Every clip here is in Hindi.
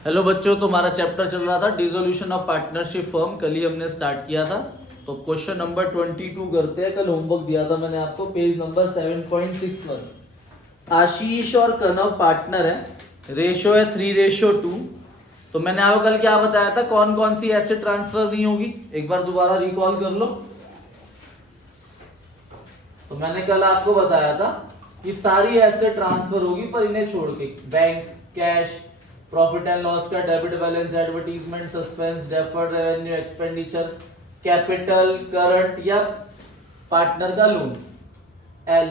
हेलो बच्चों, तुम्हारा चैप्टर चल रहा था डिसोल्यूशन ऑफ पार्टनरशिप फर्म। कल ही हमने स्टार्ट किया था। तो क्वेश्चन नंबर 22 करते हैं। कल होमवर्क दिया था मैंने आपको, पेज नंबर 7.61। आशीष और कनव पार्टनर है, रेशो है 3:2। तो मैंने आपको कल क्या बताया था, कौन कौन सी एसेट ट्रांसफर नहीं होगी, एक बार दोबारा रिकॉल कर लो। तो मैंने कल आपको बताया था कि सारी एसेट ट्रांसफर होगी, पर इन्हें छोड़ के bank, cash, profit and loss का debit balance, advertisement, suspense, deferred revenue, expenditure, capital, current या पार्टनर का लोन।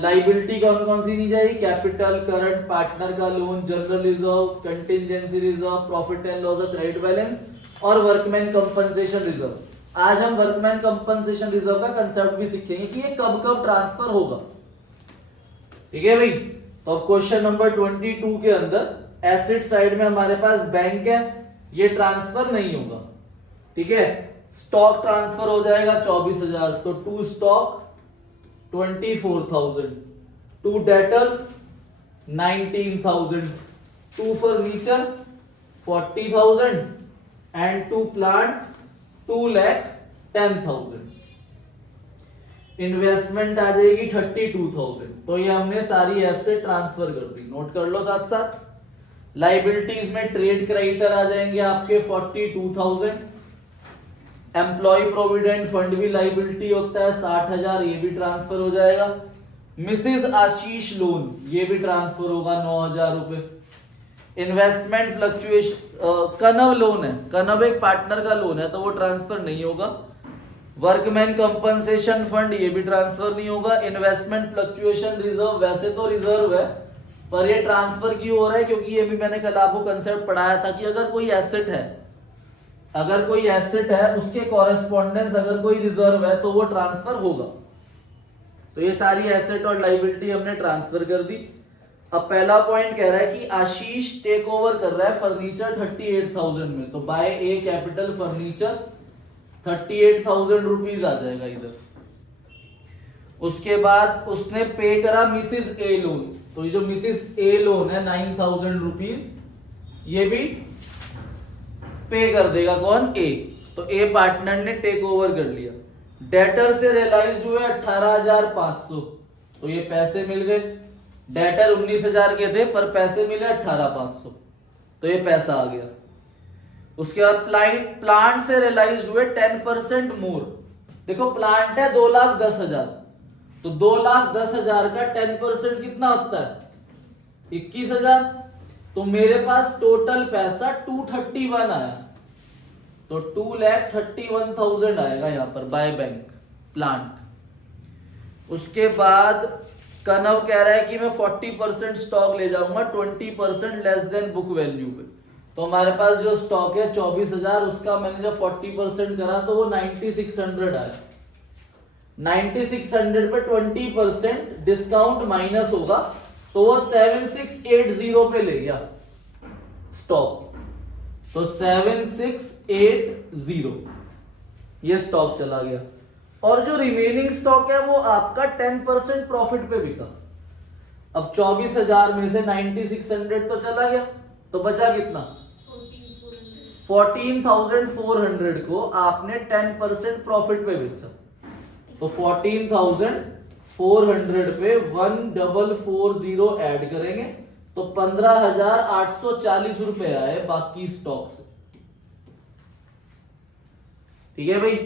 लाइबिलिटी कौन कौन सी नहीं जाएगी, कैपिटल, करंट, पार्टनर का loan, general reserve, contingency reserve, profit and loss और क्रेडिट बैलेंस और वर्कमैन कंपनसेशन रिजर्व। आज हम वर्कमैन कंपनसेशन रिजर्व का कंसेप्ट भी सीखेंगे कि ये कब कब ट्रांसफर होगा। ठीक है भाई। तो अब क्वेश्चन नंबर 22 के अंदर एसेट साइड में हमारे पास बैंक है, ये ट्रांसफर नहीं होगा। ठीक है। स्टॉक ट्रांसफर हो जाएगा 24,000, तो to stock 24,000, to debtors 19,000, to furniture 40,000 and to plant 2,10,000। Investment आ जाएगी 32,000। तो ये हमने सारी एसेट ट्रांसफर कर दी, नोट कर लो साथ साथ। लाइबिलिटीज में ट्रेड क्रेडिटर आ जाएंगे आपके 42,000। एम्प्लॉय प्रोविडेंट फंड भी लाइबिलिटी होता है 60,000, ये भी ट्रांसफर हो जाएगा। मिसेस आशीष लोन, ये भी ट्रांसफर होगा 9,000 रुपए। इन्वेस्टमेंट फ्लक्चुएशन, कनव लोन है, कनव एक पार्टनर का लोन है, तो वो ट्रांसफर नहीं होगा। वर्कमैन कंपनसेशन फंड, ये भी ट्रांसफर नहीं होगा। इन्वेस्टमेंट फ्लक्चुएशन रिजर्व, वैसे तो रिजर्व है पर ये ट्रांसफर क्यों हो रहा है, क्योंकि ये भी मैंने कल आपको कंसेप्ट पढ़ाया था कि अगर कोई एसेट है उसके कॉरेस्पॉन्डेंस अगर कोई रिजर्व है तो वो ट्रांसफर होगा। तो ये सारी एसेट और लाइबिलिटी हमने ट्रांसफर कर दी। अब पहला पॉइंट कह रहा है कि आशीष टेक ओवर कर रहा है फर्नीचर 38,000 में, तो बाय ए कैपिटल फर्नीचर 38,000 रुपीज आ जाएगा इधर। उसके बाद उसने पे करा मिसिस ए लोन, तो ये जो मिसिस ए लोन है 9,000 रुपीज, ये भी पे कर देगा कौन, ए। तो ए पार्टनर ने टेक ओवर कर लिया। डेटर से रियलाइज्ड हुए 18,500, तो ये पैसे मिल गए। डेटर 19,000 के थे पर पैसे मिले 18,500, तो ये पैसा आ गया। उसके बाद प्लांट से रियलाइज्ड हुए 10% मोर। देखो प्लांट है 2,10,000, तो 2,10,000 का 10% कितना होता है, 21,000। तो मेरे पास टोटल पैसा 231 आया, तो 2,31,000 आएगा यहां पर बाय बैंक प्लांट। उसके बाद कनव कह रहा है कि मैं 40% स्टॉक ले जाऊंगा 20% लेस देन बुक वैल्यू पे। तो हमारे पास जो स्टॉक है 24,000, उसका मैंने जब 40% करा तो वो 9,600 आया। 9,600 पे 20% डिस्काउंट माइनस होगा, तो वो 7,680 पे ले गया स्टॉक। तो 7,680 ये स्टॉक चला गया। और जो रिमेनिंग स्टॉक है वो आपका 10% प्रॉफिट पे बिका। अब 24,000 में से 9,600 तो चला गया, तो बचा कितना, 14,400 को आपने 10% प्रॉफिट पे बेचा। तो 14,400 पे 1,440 ऐड करेंगे तो 15,840 रुपए आए बाकी स्टॉक से। ठीक है भाई।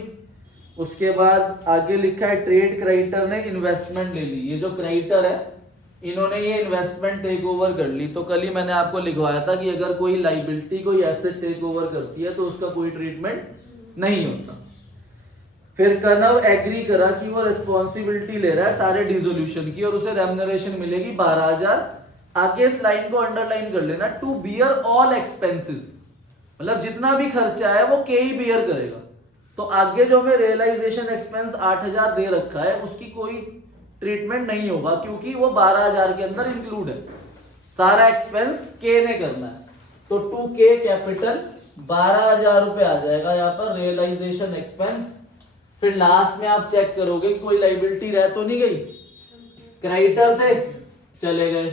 उसके बाद आगे लिखा है ट्रेड क्रेडिटर ने इन्वेस्टमेंट ले ली। ये जो क्रेडिटर है इन्होंने ये इन्वेस्टमेंट टेक ओवर कर ली। तो कल ही मैंने आपको लिखवाया था कि अगर कोई लाइबिलिटी कोई एसेट टेक ओवर करती है तो उसका कोई ट्रीटमेंट नहीं होता। फिर कनव एग्री करा कि वो रिस्पॉन्सिबिलिटी ले रहा है सारे डिसोल्यूशन की और उसे रेम्युनरेशन मिलेगी 12,000। आगे इस लाइन को अंडरलाइन कर लेना, टू बियर ऑल एक्सपेंसेस, मतलब जितना भी खर्चा है वो के ही बियर करेगा। तो आगे जो हमें रियलाइजेशन एक्सपेंस 8,000 दे रखा है उसकी कोई ट्रीटमेंट नहीं होगा, क्योंकि वो 12,000 के अंदर इंक्लूड है। सारा एक्सपेंस के ने करना है, तो 2K कैपिटल 12,000 रुपए आ जाएगा यहाँ पर रियलाइजेशन एक्सपेंस। फिर लास्ट में आप चेक करोगे कोई लाइबिलिटी रह तो नहीं गई, क्रेडिटर थे चले गए,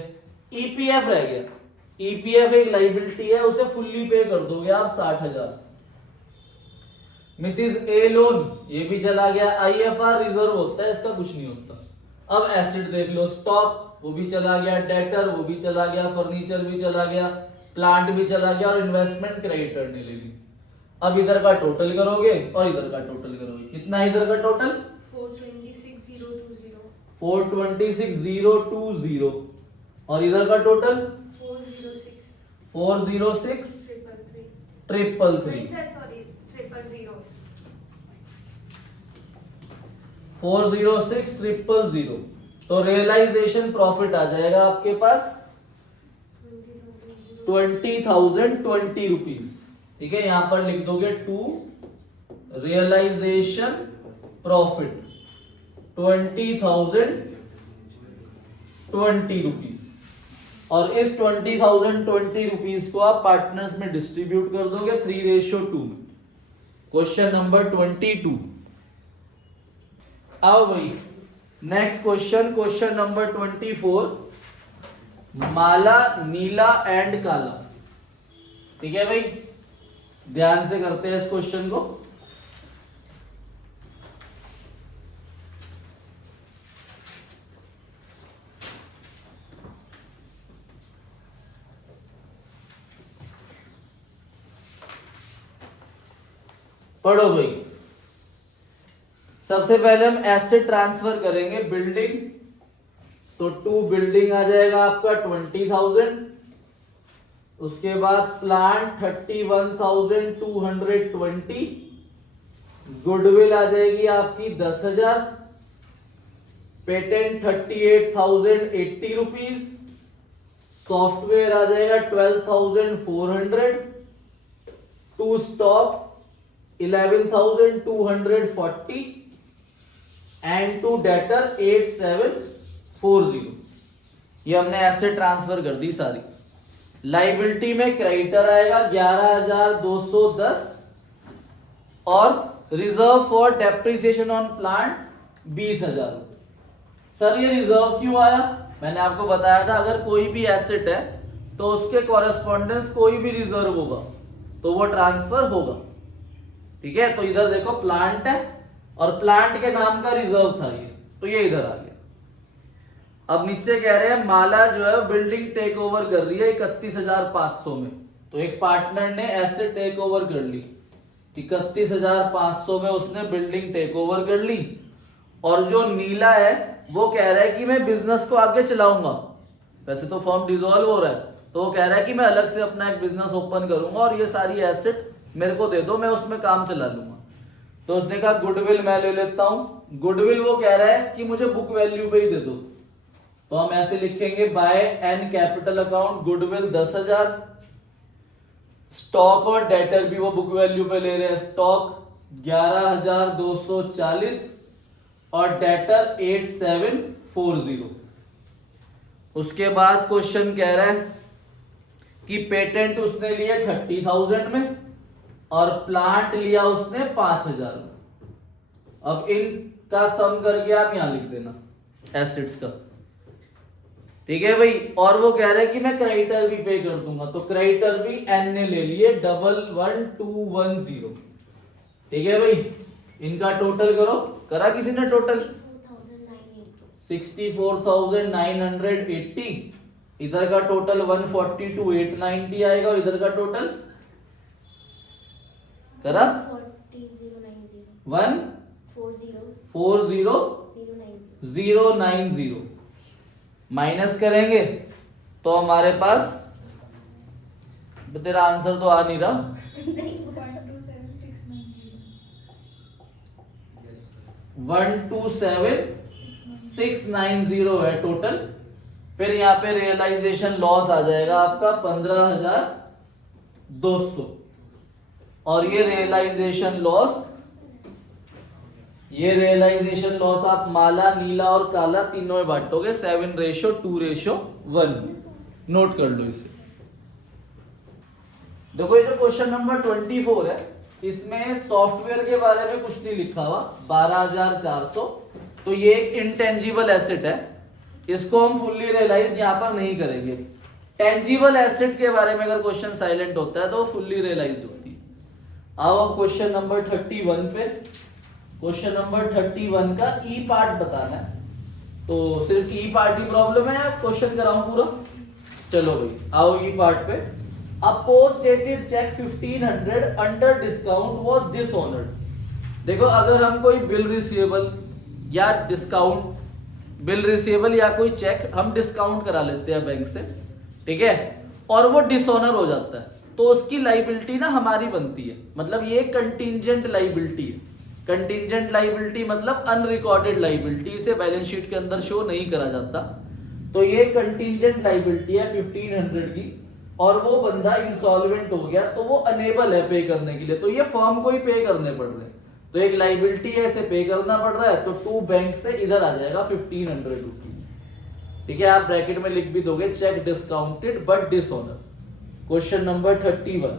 ईपीएफ रह गया। ईपीएफ एक लाइबिलिटी है, उसे फुल्ली पे कर दोगे आप 60,000। मिसिस ए लोन ये भी चला गया। आईएफआर रिजर्व होता है, इसका कुछ नहीं होता। अब एसेट देख लो, स्टॉक वो भी चला गया, डेटर वो भी चला गया, फर्नीचर भी चला गया, प्लांट भी चला गया, और इन्वेस्टमेंट क्रेडिटर ने ले ली। अब इधर का टोटल करोगे और इधर का टोटल करोगे, कितना इधर का टोटल 426,020 426,020 और इधर का टोटल 406 333 सॉरी 000 406,000। तो रियलाइजेशन प्रॉफिट आ जाएगा आपके पास 20,020 रुपीज। ठीक है, यहां पर लिख दोगे टू रियलाइजेशन प्रॉफिट 20,020 रुपीज। और इस 20,020 रुपीज को आप पार्टनर्स में डिस्ट्रीब्यूट कर दोगे 3:2 में। Question number 22। आओ भाई next question, question number 24। Mala, Neela and काला। ठीक है भाई, ध्यान से करते हैं इस क्वेश्चन को। पढ़ो भाई। सबसे पहले हम एसेट ट्रांसफर करेंगे बिल्डिंग, तो टू बिल्डिंग आ जाएगा आपका 20,000। उसके बाद प्लांट 31,220, गुडविल आ जाएगी आपकी 10,000, पेटेंट 38,080 रुपीज, सॉफ्टवेयर आ जाएगा 12,400, to stock 11,240 and to debtor 8,740। ये हमने एसेट ट्रांसफर कर दी सारी। लाइबिलिटी में क्रेडिटर आएगा 11,210 और reserve for depreciation on plant 20,000। Sir ये रिजर्व क्यों आया? मैंने आपको बताया था अगर कोई भी एसेट है तो उसके कॉरेस्पॉन्डेंस कोई भी रिजर्व होगा तो वो ट्रांसफर होगा। ठीक है, तो इधर देखो प्लांट है और प्लांट के नाम का रिजर्व था ये, तो ये इधर आ गया। अब नीचे कह रहे हैं माला जो है बिल्डिंग टेक ओवर कर रही है 31,500 में। तो एक पार्टनर ने एसेट टेक ओवर कर ली 31,500 में, उसने बिल्डिंग टेक ओवर कर ली। और जो नीला है वो कह रहा है कि मैं बिजनेस को आगे चलाऊंगा। वैसे तो फर्म डिसॉल्व हो रहा है, तो वो कह रहा है कि मैं अलग से अपना एक बिजनेस ओपन करूंगा और ये सारी एसेट मेरे को दे दो, मैं उसमें काम चला लूंगा। तो उसने कहा गुडविल मैं ले लेता हूं। गुडविल वो कह रहा है कि मुझे बुक वैल्यू पे ही दे दो, तो हम ऐसे लिखेंगे by N capital account goodwill 10,000। Stock और डेटर भी वो बुक वैल्यू पे ले रहे हैं, स्टॉक 11,240 और डेटर 8,740। उसके बाद क्वेश्चन कह रहा है कि पेटेंट उसने लिए 30,000 में और प्लांट लिया उसने 5,000 में। अब इनका सम करके आप यहां लिख देना एसेट्स का। ठीक है भाई, और वो कह रहे हैं कि मैं क्रेडिटर भी पे कर दूंगा, तो क्रेडिटर भी एन ने ले लिए 11,210। ठीक है भाई, इनका टोटल करो। करा किसी ने टोटल? 64,980। इधर का टोटल 142,890 आएगा और इधर का टोटल करा 140,090। माइनस करेंगे तो हमारे पास, तेरा आंसर तो आ नहीं रहा, 127,690 है टोटल। फिर यहाँ पे रियलाइजेशन लॉस आ जाएगा आपका 15,200। और ये रियलाइजेशन लॉस आप माला, नीला और काला तीनों में बांटोगे 7:2:1। नोट कर लो इसे। देखो ये जो क्वेश्चन नंबर 24 है इसमें सॉफ्टवेयर के बारे में कुछ नहीं लिखा हुआ, 12,400। तो ये एक इंटेंजिबल एसेट है, इसको हम फुल्ली रियलाइज यहां पर नहीं करेंगे। टेंजिबल एसेट के बारे में अगर क्वेश्चन साइलेंट होता है तो फुल्ली रियलाइज होती है। आओ अब क्वेश्चन नंबर 31 पे। क्वेश्चन नंबर 31 का ई पार्ट बताना है, तो सिर्फ ई पार्ट की प्रॉब्लम है, क्वेश्चन कराऊं पूरा? चलो भाई आओ ई पार्ट पे। अ post dated cheque 1500 under discount was dishonoured. देखो अगर हम कोई बिल रिसीवेबल या डिस्काउंट, बिल रिसीवेबल या कोई चेक हम डिस्काउंट करा लेते हैं बैंक से, ठीक है, और वो डिसऑनर हो जाता है तो उसकी लाइबिलिटी ना हमारी बनती है। मतलब ये कंटीजेंट लाइबिलिटी है। कंटीजेंट लाइबिलिटी मतलब अनरिकॉर्डेड लाइबिलिटी, इसे बैलेंस शीट के अंदर शो नहीं करा जाता। तो ये कंटीजेंट लाइबिलिटी है 1500 की, और वो बंदा इंसॉल्वेंट हो गया तो वो अनेबल है पे करने के लिए, तो ये फर्म को ही पे करने पड़ रहे हैं। तो एक लाइबिलिटी है, इसे पे करना पड़ रहा है, तो टू बैंक से इधर आ जाएगा 1500 रुपीज। ठीक है, आप ब्रैकेट में लिख भी दोगे cheque discounted but dishonour. Question number 31।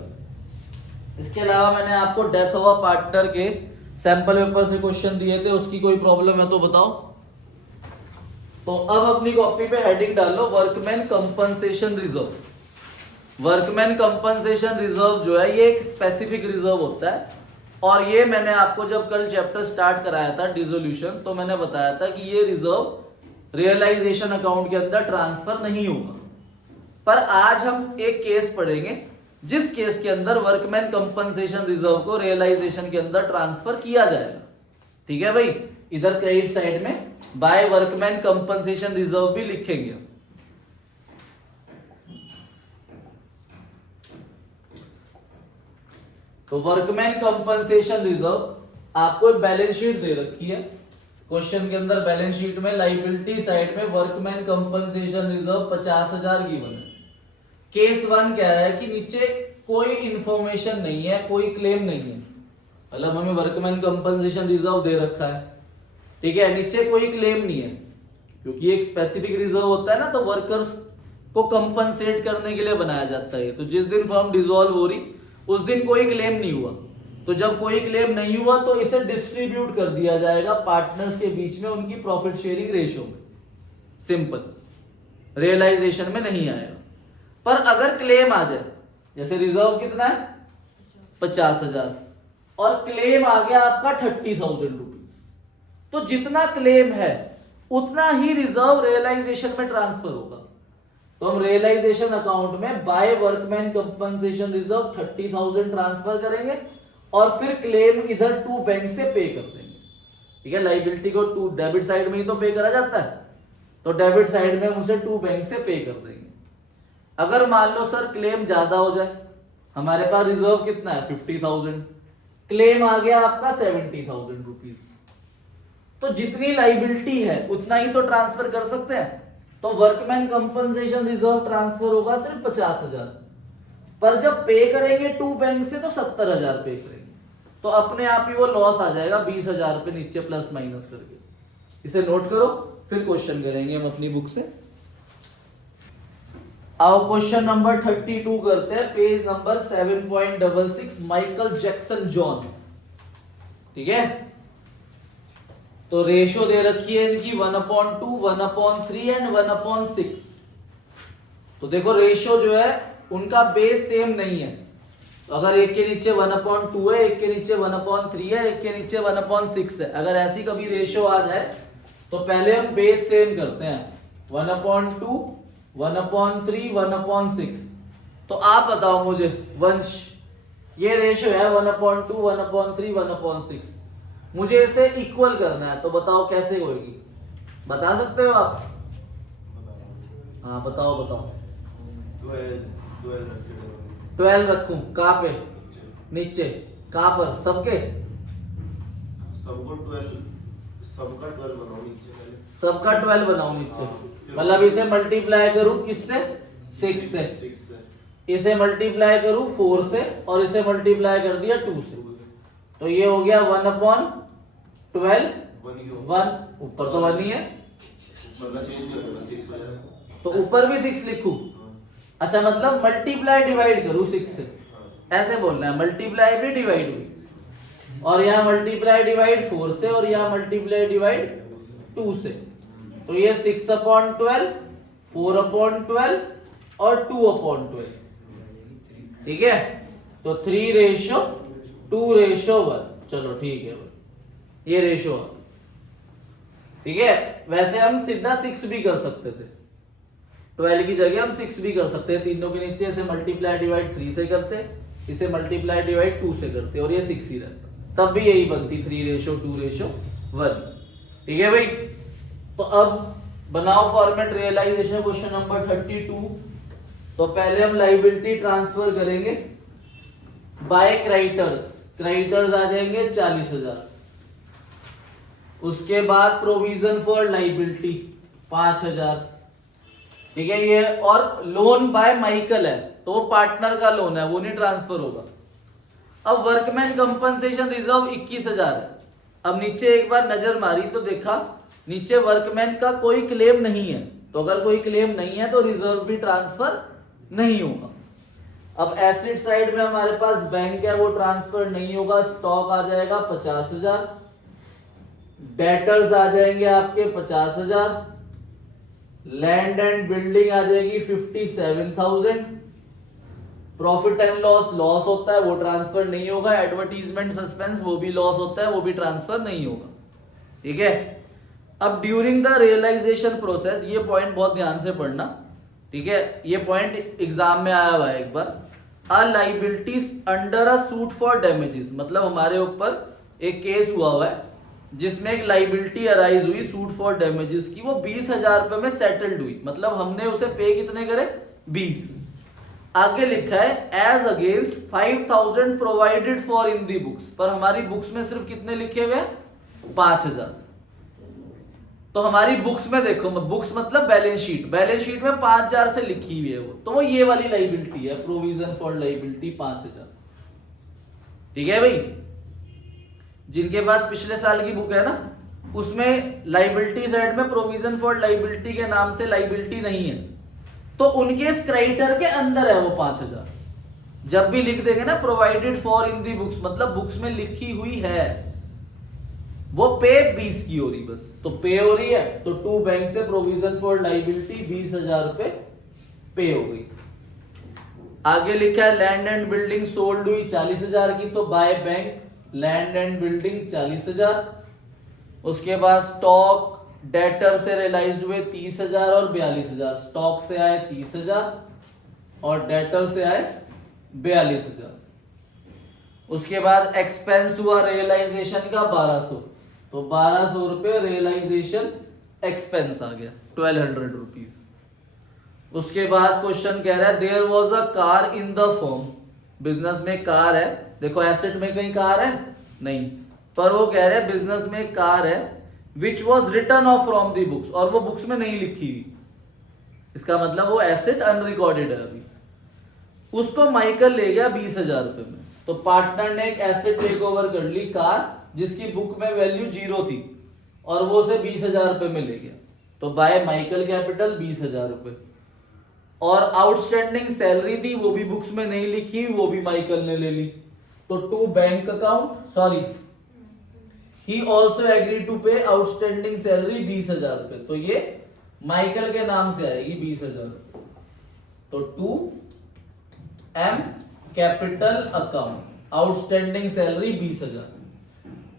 इसके अलावा मैंने आपको डेथ ऑफ अ पार्टनर के सैंपल पेपर से क्वेश्चन दिए थे, उसकी कोई प्रॉब्लम है तो बताओ। तो अब अपनी कॉपी पे हेडिंग डालो workman compensation reserve. Workman compensation reserve जो है ये एक स्पेसिफिक रिजर्व होता है, और ये मैंने आपको जब कल चैप्टर स्टार्ट कराया था डिसोल्यूशन, तो मैंने बताया था कि ये रिजर्व रियलाइजेशन अकाउंट के अंदर ट्रांसफर नहीं होगा। पर आज हम एक केस पढ़ेंगे जिस केस के अंदर वर्कमैन कंपनसेशन रिजर्व को रियलाइजेशन के अंदर ट्रांसफर किया जाएगा। ठीक है भाई, इधर क्रेडिट साइड में बाय वर्कमैन कंपनसेशन रिजर्व भी लिखेंगे। तो वर्कमैन कंपनसेशन रिजर्व आपको बैलेंस शीट दे रखी है। क्वेश्चन के अंदर बैलेंस शीट में लाइबिलिटी साइड में वर्कमैन कंपनसेशन रिजर्व 50,000 गिवन है। केस 1 कह रहा है कि नीचे कोई इंफॉर्मेशन नहीं है, कोई क्लेम नहीं है, मतलब हमें वर्कमैन कंपनसेशन रिजर्व दे रखा है, ठीक है, नीचे कोई क्लेम नहीं है, क्योंकि एक स्पेसिफिक रिजर्व होता है ना, तो वर्कर्स को कंपनसेट करने के लिए बनाया जाता है। तो जिस दिन फर्म डिसॉल्व हो रही उस दिन कोई क्लेम नहीं हुआ, तो जब कोई क्लेम नहीं हुआ तो इसे डिस्ट्रीब्यूट कर दिया जाएगा पार्टनर्स के बीच में उनकी प्रॉफिट शेयरिंग रेशियो में। सिंपल, रियलाइजेशन में नहीं आएगा। पर अगर क्लेम आ जाए, जैसे रिजर्व कितना है 50,000 और क्लेम आ गया आपका 30,000 रुपीज, तो जितना क्लेम है उतना ही रिजर्व रियलाइजेशन में ट्रांसफर होगा। तो हम रियलाइजेशन अकाउंट में by workman compensation reserve 30,000 transfer करेंगे और फिर क्लेम इधर टू बैंक से पे कर देंगे। ठीक है, लाइबिलिटी को टू डेबिट साइड में ही तो पे करा जाता है, तो डेबिट साइड में हम उसे टू बैंक से पे कर देंगे। अगर मान लो सर क्लेम ज्यादा हो जाए, हमारे पास रिजर्व कितना है 50,000, क्लेम आ गया आपका 70,000 रुपीज, तो जितनी लाइबिलिटी है उतना ही तो ट्रांसफर कर सकते हैं। तो वर्कमैन कंपनसेशन रिजर्व ट्रांसफर होगा सिर्फ 50,000, पर जब पे करेंगे टू बैंक से तो 70,000 पे करेंगे, तो अपने आप ही वो लॉस आ जाएगा 20,000 पे नीचे प्लस माइनस करके। इसे नोट करो, फिर क्वेश्चन करेंगे हम अपनी बुक से। आओ क्वेश्चन नंबर 32 करते हैं, page number 7.66, Michael Jackson John. ठीक है, तो रेशो दे रखी है इनकी 1/2, 1/3 एंड 1/6। तो देखो रेशो जो है उनका बेस सेम नहीं है, तो अगर एक के नीचे 1/2 है, एक के नीचे 1/3 है, एक के नीचे 1/6 है, अगर ऐसी कभी रेशो आ जाए तो पहले हम बेस सेम करते हैं 1/2, 1/3, 1/6। तो आप बताओ मुझे वंश, ये रेशो है 1/2, 1/3, 1/6, मुझे इसे इक्वल करना है, तो बताओ कैसे होगी? बता सकते हो आप? हाँ बताओ बताओ। 12 रखूं कहाँ पे? नीचे, कहाँ पर? सबके सबको 12, सबका 12 बनाओ नीचे पहले, सबका 12 बनाओ नीचे, हाँ, मतलब इसे मल्टीप्लाई करूं किससे? 6 से, 6 से, इसे मल्टीप्लाई करूं 4 से, और इसे मल्टीप्लाई कर दिया 2 से, तो ये हो गया 1/12, 1 ऊपर तो 1 ही है, मतलब चेंज नहीं होगा 6 हो जाएगा। तो ऊपर भी 6 लिखूं? अच्छा, मतलब मल्टीप्लाई डिवाइड करूं 6 से, ऐसे बोलना है, मल्टीप्लाई भी डिवाइड भी, और यहाँ मल्टीप्लाई डिवाइड 4 से, और यहाँ मल्टीप्लाई डिवाइड 2 से, तो ये 6/12, 4/12 और 2/12, ठीक है। तो 3:2:1, चलो ठीक है, ये रेशो, ठीक है। वैसे हम सीधा 6 भी कर सकते थे, 12 की जगह हम 6 भी कर सकते हैं, तीनों के नीचे इसे मल्टीप्लाई डिवाइड 3 से करते, इसे मल्टीप्लाई डिवाइड 2 से करते और ये 6 ही रहता, तब भी यही बनती 3:2:1, ठीक है भाई। तो अब बनाओ फॉर्मेट रियलाइजेशन क्वेश्चन नंबर 32। तो पहले हम लाइबिलिटी ट्रांसफर करेंगे बाय क्रेडिटर्स, क्रेडिटर्स आ जाएंगे 40,000। उसके बाद प्रोविजन फॉर लाइबिलिटी 5,000, ठीक है ये। और लोन बाय माइकल है तो वो पार्टनर का लोन है, वो नहीं ट्रांसफर होगा। अब वर्कमैन कंपनसेशन रिजर्व 21,000 है। अब नीचे एक बार नजर मारी तो देखा नीचे वर्कमैन का कोई क्लेम नहीं है, तो अगर कोई क्लेम नहीं है तो रिजर्व भी ट्रांसफर नहीं होगा। अब एसिड साइड में हमारे पास बैंक है, वो ट्रांसफर नहीं होगा, स्टॉक आ जाएगा 50,000, डेटर्स आ जाएंगे आपके 50,000, लैंड एंड बिल्डिंग आ जाएगी 57,000, प्रॉफिट एंड लॉस होता है वो ट्रांसफर नहीं होगा, एडवर्टीजमेंट सस्पेंस वो भी लॉस होता है वो भी ट्रांसफर नहीं होगा, ठीक है। अब ड्यूरिंग द रियलाइजेशन प्रोसेस, ये पॉइंट बहुत ध्यान से पढ़ना, ठीक है, ये पॉइंट एग्जाम में आया हुआ है एक बार। Uh liabilities under a suit for damages, मतलब हमारे ऊपर एक केस हुआ है जिसमें एक लाइबिलिटी अराइज हुई सूट फॉर डैमेजेस की, वो 20,000 रुपए में सेटल्ड हुई, मतलब हमने उसे पे कितने करे 20। आगे लिखा है as against 5,000 provided for in the books, पर हमारी बुक्स में सिर्फ कितने लिखे हुए हैं 5,000। तो हमारी बुक्स में देखो, बुक्स मतलब बैलेंस शीट में 5,000 से लिखी हुई है तो वो ये वाली लाइबिलिटी है, प्रोविजन फॉर लाइबिलिटी 5,000, ठीक है भाई। जिनके पास पिछले साल की बुक है ना, उसमें लाइबिलिटी साइड में प्रोविजन फॉर लाइबिलिटी के नाम से लाइबिलिटी नहीं है, तो उनके इस क्रेडिटर के अंदर है वो 5,000। जब भी लिख देंगे ना provided for in the books, मतलब बुक्स में लिखी हुई है, वो पे 20 की हो रही बस, तो पे हो रही है तो टू बैंक से प्रोविजन फॉर लाइबिलिटी 20,000 रुपए पे हो गई। आगे लिखा है लैंड एंड बिल्डिंग सोल्ड हुई 40,000 की, तो by bank land and building 40,000। उसके बाद स्टॉक डेटर से रियलाइज्ड हुए 30,000 और 42,000, स्टॉक से आए 30,000 और डेटर से आए 42,000। उसके बाद एक्सपेंस हुआ रियलाइजेशन का 1200, तो 1200 रुपए रियलाइजेशन एक्सपेंस आ गया 1200 रुपीज। उसके बाद क्वेश्चन कह रहा है there was a car in the firm, business में कार है, देखो एसेट में कहीं कार है नहीं, पर वो कह रहे हैं बिजनेस में कार है which was return of from the books, और वो बुक्स में नहीं लिखी हुई, इसका मतलब वो एसेट अनरिकॉर्डेड है अभी। उसको माइकल ले गया 20,000 रुपए में, तो पार्टनर ने एक एसेट टेक ओवर कर ली कार जिसकी बुक में वैल्यू 0 थी और वो उसे 20,000 रुपए में ले गया, तो बाय माइकल कैपिटल 20,000 रुपए। और आउटस्टैंडिंग सैलरी थी वो भी बुक्स में नहीं लिखी, वो भी माइकल ने ले ली, तो to bank account sorry he also agree to pay outstanding salary 20,000 रुपए, तो ये माइकल के नाम से आएगी 20,000, तो to M capital account outstanding salary 20,000।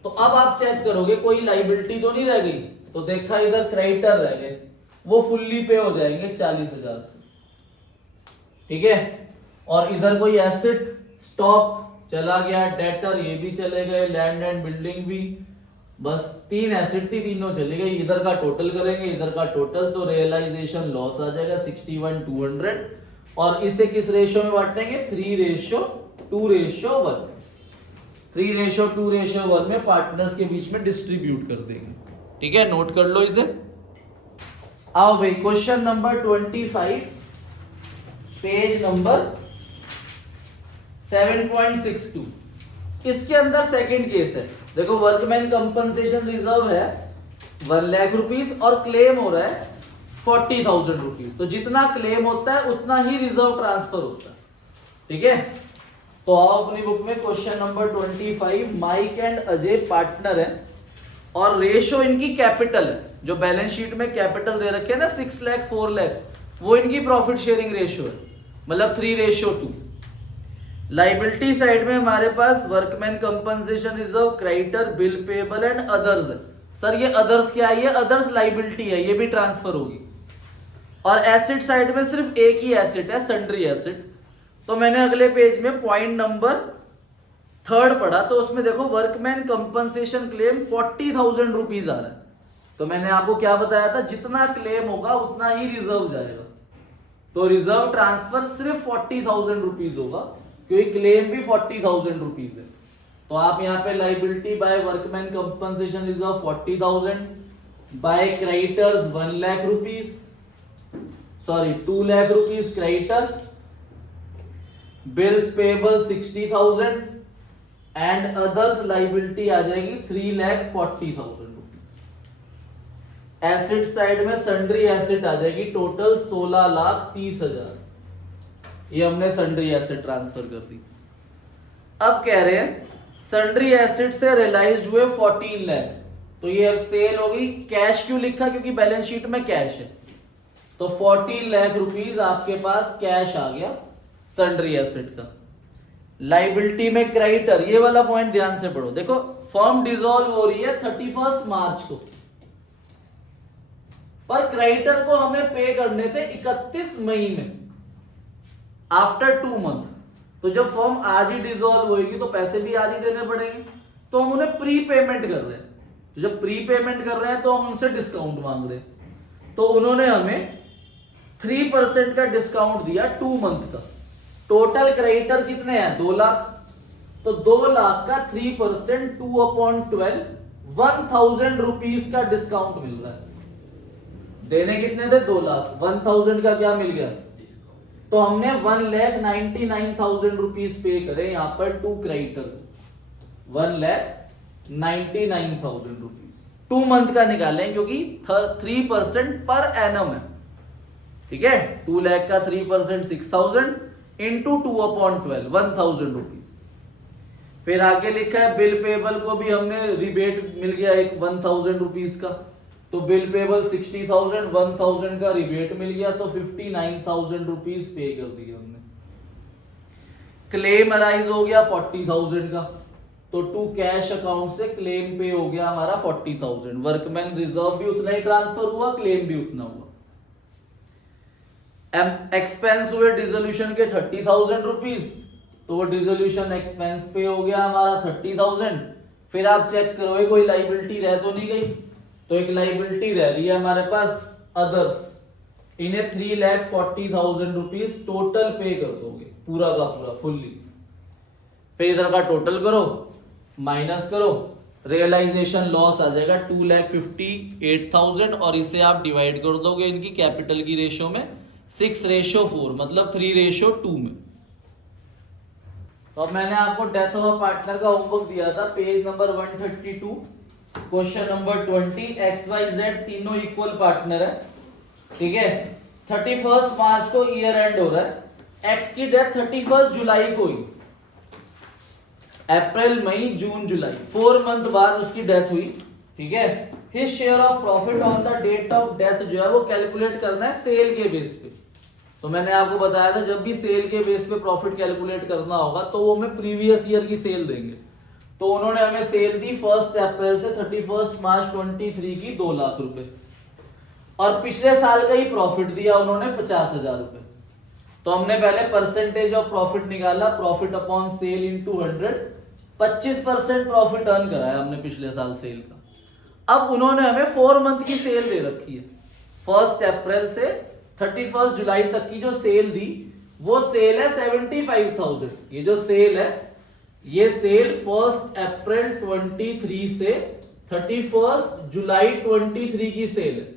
तो अब आप चेक करोगे कोई लाइबिलिटी तो नहीं रह गई, तो देखा इधर क्रेडिटर रह गए, वो फुल्ली पे हो जाएंगे 40,000 से, ठीक है। और इधर कोई एसेट स्टॉक चला गया, डेटर ये भी चले गए, लैंड एंड बिल्डिंग भी, बस 3 एसेट थी तीनों चली गई। इधर का टोटल करेंगे इधर का टोटल, तो रियलाइजेशन लॉस आ जाएगा 61,200, और इसे किस रेशियो में बांटेंगे 3:2:1, 3:2:1 में पार्टनर्स के बीच में डिस्ट्रीब्यूट कर देंगे, ठीक है, नोट कर लो इसे। आओ भाई क्वेश्चन नंबर 25 पेज नंबर 7.62, इसके अंदर सेकंड केस है। देखो वर्कमैन कंपनसेशन रिजर्व है 1 लाख रुपीस और क्लेम हो रहा है 40,000 रुपीज, तो जितना क्लेम होता है उतना ही रिजर्व ट्रांसफर होता है, ठीक है। तो आओ अपनी बुक में question number 25, Mike and Ajay partner है और रेशो इनकी कैपिटल है, जो बैलेंस शीट में कैपिटल दे रखे है ना 6 लाख 4 लाख, वो इनकी प्रॉफिट शेयरिंग रेशियो है, मतलब 3:2। लाइबिलिटी साइड में हमारे पास workman compensation reserve, creditor, bill payable and others है। सर ये अदर्स क्या है? ये अदर्स लाइबिलिटी है, ये भी ट्रांसफर होगी। और एसेट साइड में सिर्फ एक ही एसेट है, सन्ड्री एसेट। तो मैंने अगले पेज में पॉइंट नंबर 3 पढ़ा, तो उसमें देखो वर्कमैन कंपनसेशन क्लेम 40,000 रुपीज आ रहा है। तो मैंने आपको क्या बताया था, जितना क्लेम होगा उतना ही रिजर्व जाएगा। तो रिजर्व ट्रांसफर सिर्फ 40,000 रुपीज होगा, क्योंकि क्लेम भी 40,000 रुपीज है। तो आप यहाँ पे liability by workman compensation reserve 40,000, by creditors 1 lakh rupees, sorry 2 lakh rupees creditor, bills payable 60,000 and others liability आ जाएगी 3,40,000 रुपीज। एसेट साइड में सन्ड्री एसेट आ जाएगी टोटल 16,30,000। ये हमने सन्ड्री एसेट ट्रांसफर कर दी। अब कह रहे हैं सन्ड्री एसेट से रियलाइज्ड हुए 14 लाख, तो ये अब सेल होगी। कैश क्यों लिखा? क्योंकि बैलेंस शीट में कैश है। तो 14 लाख रुपीज आपके पास कैश आ गया सन्ड्री एसेट का। लाइबिलिटी में क्रेडिटर, ये वाला पॉइंट ध्यान से पढ़ो। देखो फर्म डिसॉल्व हो रही है 31 मार्च को, पर क्रेडिटर को हमें पे करने थे 31 मई में, आफ्टर 2 मंथ। तो जब फर्म आज ही डिसॉल्व होगी तो पैसे भी आज ही देने पड़ेंगे, तो हम उन्हें प्री पेमेंट कर रहे हैं। तो जब प्री पेमेंट कर रहे हैं तो हम उनसे डिस्काउंट मांग रहे हैं। तो उन्होंने हमें 3% का डिस्काउंट दिया 2 मंथ का। टोटल क्रेडिटर कितने हैं? 2 लाख। तो 2 लाख का 3% 2/12 1,000 रुपीज का डिस्काउंट मिल रहा है। देने कितने थे? 2 लाख। 1,000 का क्या मिल गया? तो हमने 1,99,000 रुपीज पे करे यहां पर टू क्रेडिटर, 1,99,000 रुपीज 2 मंथ का निकालें, क्योंकि 3% पर एनम है। ठीक है, 2 लाख का 3% 6,000 इंटू 2/12 1,000 रुपीज। फिर आगे लिखा है बिल पेबल को भी हमने रिबेट मिल गया एक 1,000 रुपीज का। तो बिल पेबल 60,000, 1,000 का रिबेट मिल गया, तो 59,000 रुपीज पे कर दिया हमने। क्लेम अराइज हो गया 40,000 का, तो टू कैश अकाउंट से क्लेम पे हो गया हमारा 40,000। वर्कमैन रिजर्व भी उतना ही ट्रांसफर हुआ, क्लेम भी उतना हुआ। एक्सपेंस हुए डिसोल्यूशन के 30,000 रुपीज, तो वो डिसोल्यूशन एक्सपेंस पे हो गया हमारा 30,000। फिर आप चेक करो कोई लाइबिलिटी रह तो नहीं गई, तो एक लाइबिलिटी रह रही है हमारे पास अदर्स, इन्हें 3,40,000 रुपीज टोटल पे कर दोगे, पूरा का पूरा फुल्ली। फिर इधर का टोटल करो, माइनस करो, रियलाइजेशन लॉस आ जाएगा 2,58,000, और इसे आप डिवाइड कर दोगे इनकी कैपिटल की रेशियो में 6:4, मतलब 3:2 में। तो अब मैंने आपको डेथ ऑफ पार्टनर का होमवर्क दिया था, page number 132, question number 20। XYZ तीनों इक्वल पार्टनर है, ठीक है। 31 मार्च को ईयर एंड हो रहा है। X की डेथ 31 जुलाई को हुई, अप्रैल मई जून जुलाई 4 मंथ बाद उसकी डेथ हुई, ठीक है। His share of profit on the date of death जो है वो कैलकुलेट करना है सेल के बेस पे। तो मैंने आपको बताया था जब भी सेल के बेस पे प्रॉफिट कैलकुलेट करना होगा तो वो हमें प्रीवियस ईयर की सेल देंगे। तो उन्होंने हमें सेल दी 1 अप्रैल से 31 मार्च 23 की 2 लाख रुपए, और पिछले साल का ही प्रॉफिट दिया उन्होंने 50,000 रुपए। तो हमने पहले परसेंटेज ऑफ प्रॉफिट निकाला, profit upon sale into 100, 25% profit earn कराया हमने पिछले साल सेल का। अब उन्होंने हमें 4 मंथ की सेल दे रखी है, 1 अप्रैल से 31 जुलाई तक की जो सेल दी वो सेल है 75,000। ये जो सेल है ये सेल 1 अप्रैल 23 से 31 जुलाई 23 की सेल है।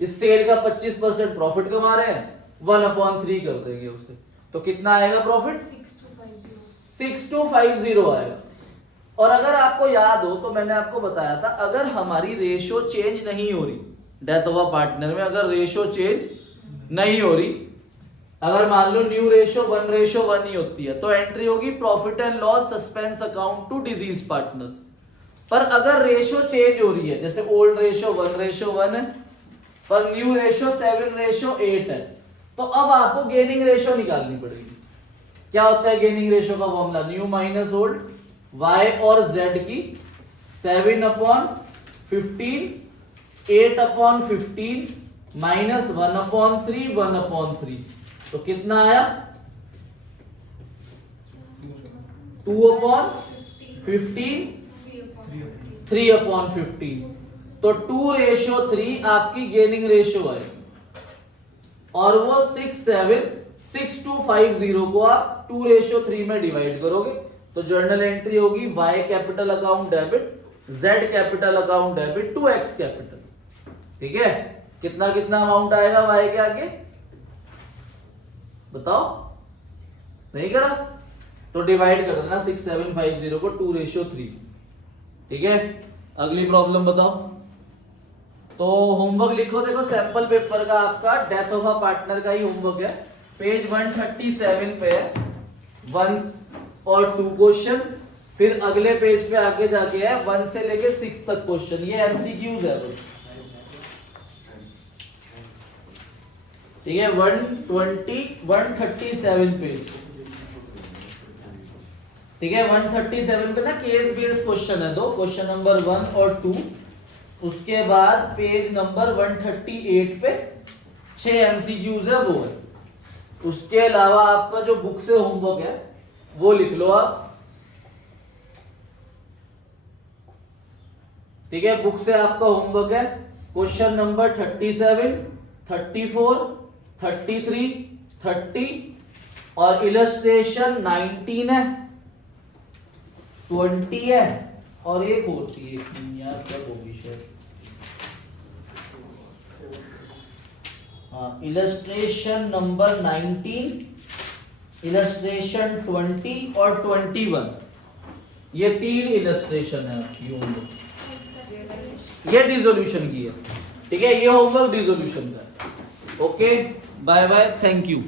इस सेल का 25% प्रॉफिट कमा रहे हैं, 1/3 कर देंगे उसे, तो कितना आएगा प्रॉफिट? 6250 आएगा। और अगर आपको याद हो तो मैंने आपको बताया था अगर हमारी रेशियो चेंज नहीं हो रही डेथ ऑफ अ पार्टनर में, अगर रेशियो चेंज नहीं हो रही, अगर मान लो न्यू रेशियो 1:1 ही होती है, तो एंट्री होगी profit and loss suspense account to deceased partner. पर अगर रेशियो चेंज हो रही है, जैसे ओल्ड रेशियो 1:1 है, पर न्यू रेशियो 7:8 है। तो अब आपको गेनिंग रेशियो निकालनी पड़ेगी। क्या होता है गेनिंग रेशियो का formula? New minus old, y और z की 7/15, 8/15 माइनस 1/3, 1/3। तो कितना आया? 2/15, 3/15। तो 2:3 आपकी गेनिंग रेशियो है, और वो 6250 को आप 2:3 में डिवाइड करोगे तो जर्नल एंट्री होगी y capital account debit, z capital account debit to x capital. ठीक है, कितना कितना अमाउंट आएगा y के आगे बताओ? नहीं करा तो डिवाइड कर देना 6750 को 2:3। ठीक है, अगली प्रॉब्लम बताओ। तो होमवर्क लिखो, देखो सैंपल पेपर का आपका डेथ ऑफ अ पार्टनर का ही होमवर्क है, पेज 137 पे है 1 और 2 क्वेश्चन, फिर अगले पेज पे आके जाके है 1 से लेके 6 तक क्वेश्चन। ये एमसीक्यूज है बस। ठीक है, 137 पेज। ठीक है, 137 पे ना केस बेस्ड क्वेश्चन है, दो क्वेश्चन नंबर 1 और 2। उसके बाद पेज नंबर 138 पे 6 एमसीक्यूज है, वो है। उसके अलावा आपका जो बुक से होमवर्क है वो लिख लो आप। ठीक है, बुक से आपका होमवर्क है क्वेश्चन नंबर 37, 34, 33, 30 और इलस्ट्रेशन 19 है, 20 है और एक और थी, एक यार क्या होगी शायद, हाँ, इलस्ट्रेशन नंबर 19, इलस्ट्रेशन 20 और 21। ये 3 इलस्ट्रेशन है आपकी होमवर्क। ये डिसोल्यूशन की है। ठीक है, ये होमवर्क डिसोल्यूशन का है। Okay, bye bye, thank you.